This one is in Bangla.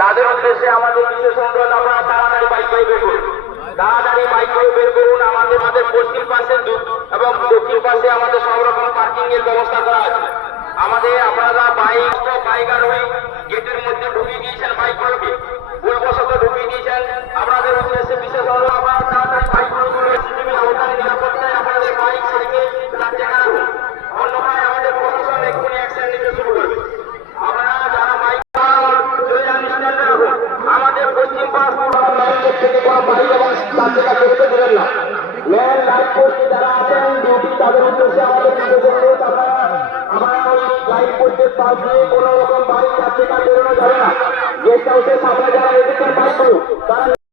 তাদের উদ্দেশ্যে আমাদের বিশেষ অনুরোধ, আপনারা তাড়াতাড়ি বাইক করে বের করুন, তাড়াতাড়ি বাইক করে বের করুন। আমাদের পশ্চিম পাশে এবং দক্ষিণ পাশে আমাদের সব রকম পার্কিং এর ব্যবস্থা করা আছে। আপনারা বাইক আরোহী গেটের মধ্যে ঢুকিয়ে দিয়েছেন, বাইকগুলোকে ভুলবশত ঢুকিয়ে দিয়েছেন। আপনাদের উদ্দেশ্যে বিশেষ অনুরোধ, আপনারা তাড়াতাড়ি বাইকগুলো সিসিটিভি আওতায় নিরাপত্তায় আপনাদের বাইক সেদিকে রাজ্যে রাখুন, অন্যথায় আমাদের প্রশাসন এক্ষুনি অ্যাকশন নিতে শুরু করবে। আপনারা যারা বাইক আমাদের পশ্চিম পাশ থেকে কোনো বাইক এবং তার জায়গা করতে দেবেন না। লেন লাইট পোস্টে যারা আছেন ডিউটি, তাদের উদ্দেশ্যে আমাদের আমরা ওই লাইট পোস্টের পাশ দিয়ে কোনো রকম বাইক তার জায়গা বেরোনো যাবে না। গেস্ট হাউসের সামনে যারা এদিকে বাইক তারা